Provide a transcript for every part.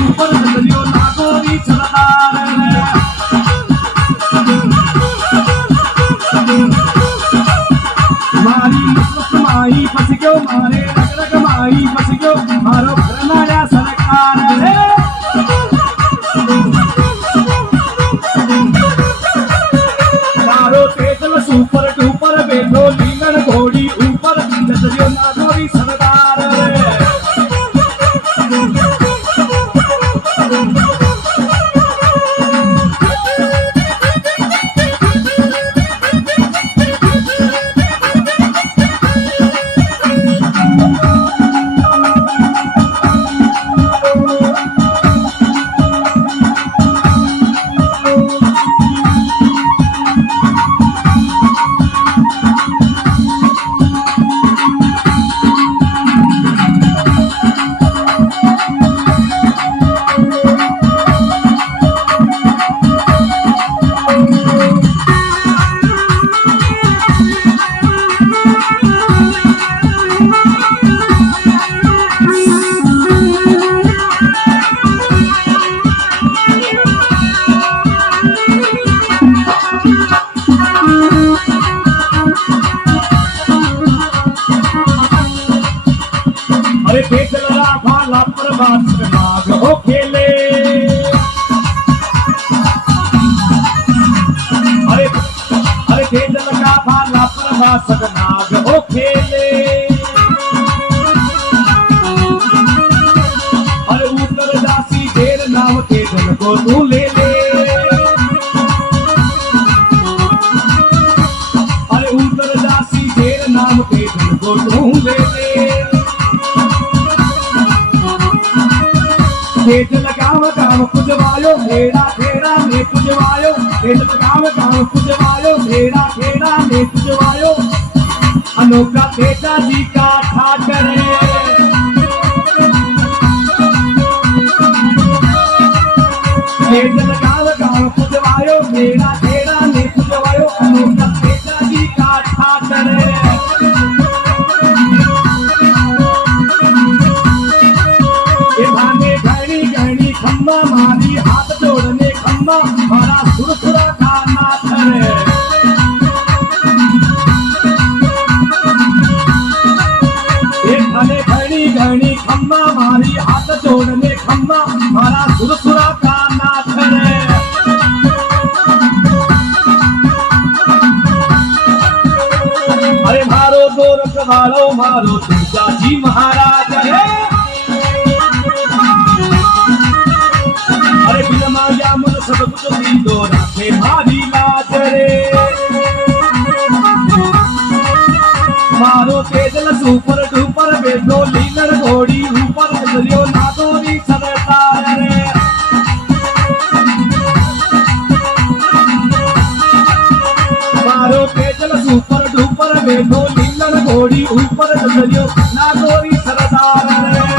ऊपर नजरियो नागोरी सरदार मारी मस्त माई फस गयो मारे रग रग माई फस गयो मारो भरनाया सरकार रे मारो तेजल सुपर डुपर बैठो लीलन घोड़ी ऊपर नजरियो नागोरी सरदार रे अरे देख लड़ा भाला प्रभात नाग हो खेले अरे देख लड़ा भाला प्रभात नाग हो खेले अरे उतर दासी देर नाम के जन को तू ले ले अरे उतर दासी देर नाम के जन को तू ले ले तेज लगाव गाँव पुजवायो मेरा खेड़ा में पुजवायो तेज लगाव गाँव पुजवायो मेरा खेड़ा में पुजवायो अनोखा तेजा जी का ठाकर तेज लगाव गाँव पुजवायो मेरा खेड़ा में पुजवायो अनोखा तेजा जी का ठाकर खम्बा मारी हाथ जोड़ने खम्बा मारा सुरसुरा का नाथ है एक घने घनी घनी खम्बा मारी हाथ जोड़ने खम्बा मारा सुरसुरा का नाथ है अरे मारो दो रखवालो मारो तुझा जी महाराज है अरे बिना माया मन सब कुछ दीदो राखे भारी लाज रे मारो तेजल सुपर डुपर बैठो लीलन घोड़ी ऊपर नजरियो नागोरी सरदार रे मारो तेजल सुपर डुपर बैठो लीलन घोड़ी ऊपर नजरियो नागोरी सरदार रे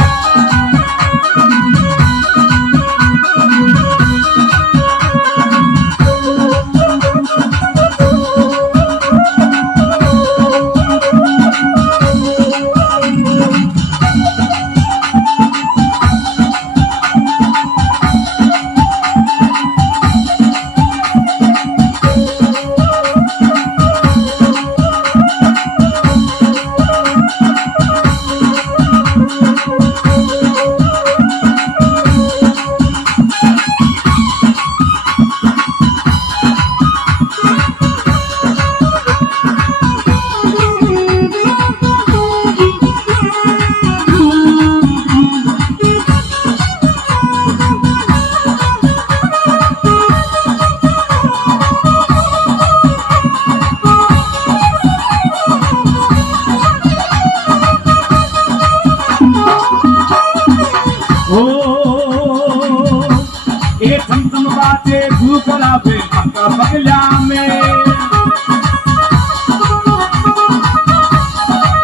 बाजे भूखला पे पक्का बगला में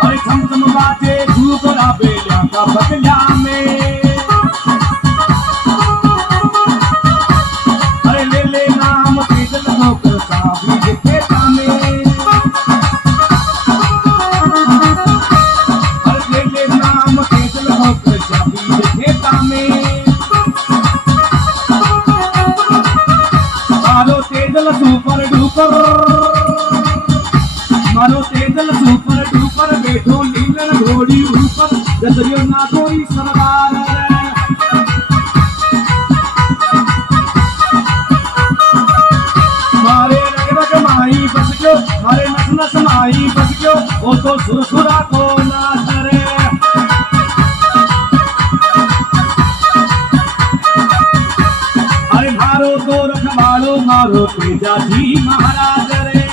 अरे छम बाजे भूखला पे पक्का बगला में अरे ले ले नाम तेजल नौकर साबी देखे तामे अरे ले ले नाम तेजल नौकर साबी देखे तामे तेजल सुपर डुपर, मारो तेजल सुपर डुपर, बैठो नीलन घोड़ी ऊपर, जसरियो ना कोई सरदार रे। मारे रग रग माई बस गयो, मारे नस नस माई बस गयो, वो तो सुरसुरा को नाथ रे। अरे मारो तो रखवालो मारो तेजाजी महाराज रे।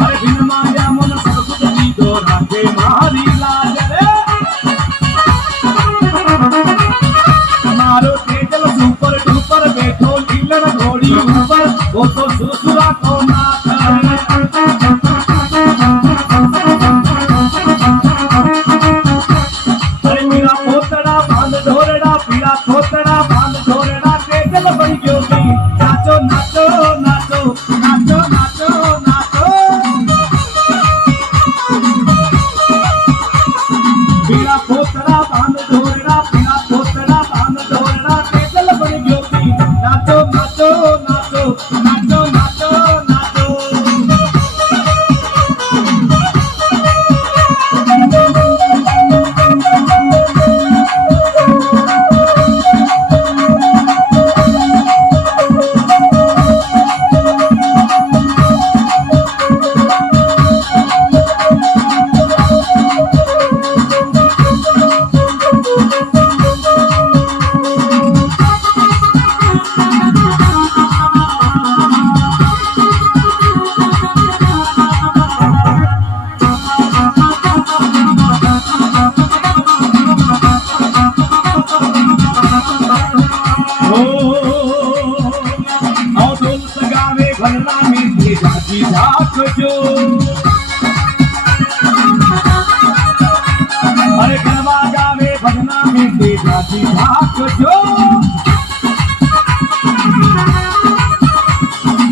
अरे बिन माया मन सब कुछ दीदो राखे मारी लाज रे। मारो तेजल सुपर डुपर, बैठो नीलन घोड़ी ऊपर, वो तो सुरसुरा को नाथ रे। अरे मेरा पोतड़ा बांध ढोरड़ा, पीड़ा पोतड़ा बांध ढोरड़ा, तेजल बन गयो गई, नाचो नाचो नाचो नाचो नाचो नाचो। पीड़ा पोतड़ा बांध ढोरड़ा, पीड़ा पोतड़ा बांध ढोरड़ा, तेजल बन गयो गई, नाचो नाचो नाचो नाचो नाचो नाचो। अरे गरबा गावे भजना में तेजाजी झाक जो।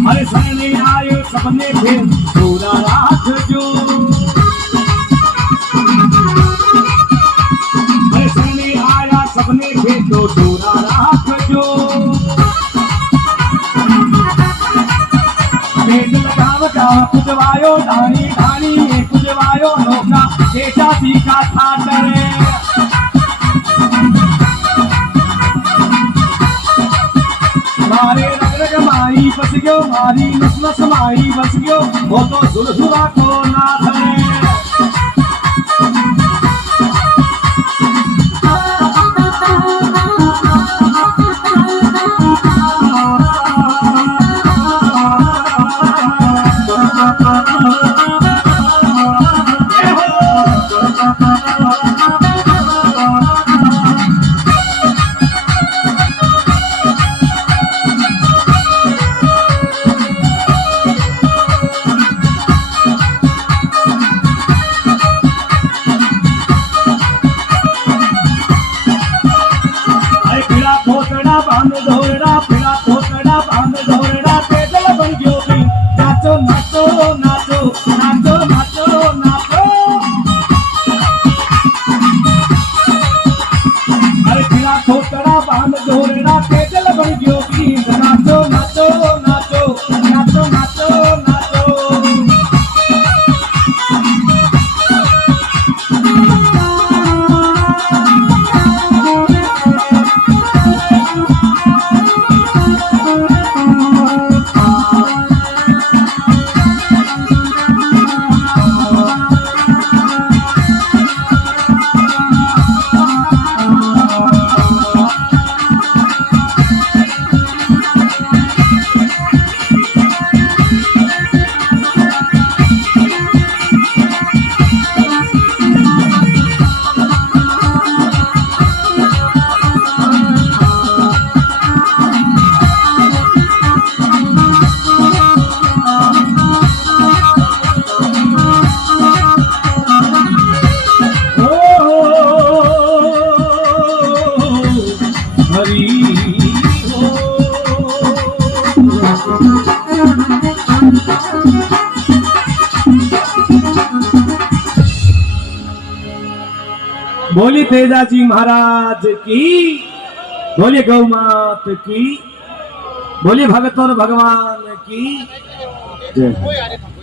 अरे सने आयो सपने फिर पूरा रात जो। अरे सने आया सपने फिर तो पूरा रात जो। तेज लगाव का कुजवायो धानी धानी में कुजवायो नौका, तेजाजी का ठाट रे। मारे रग रग माई बस गयो, मारी नस नस माई बस गयो, वो तो सुरसुरा को नाथ रे। बांध ढोरड़ा, पीड़ा पोतड़ा बांध ढोरड़ा, तेजल बन गयो गई, नाचो नाचो नाचो नाचो नाचो नाचो। अरे पीड़ा पोतड़ा बांध ढोरड़ा, तेजल बन गयो गई, नाचो नाचो नाचो नाचो नाचो नाचो। बोली तेजाजी महाराज की। बोलिए गौ मात की, बोलिए भगत और भगवान की जय।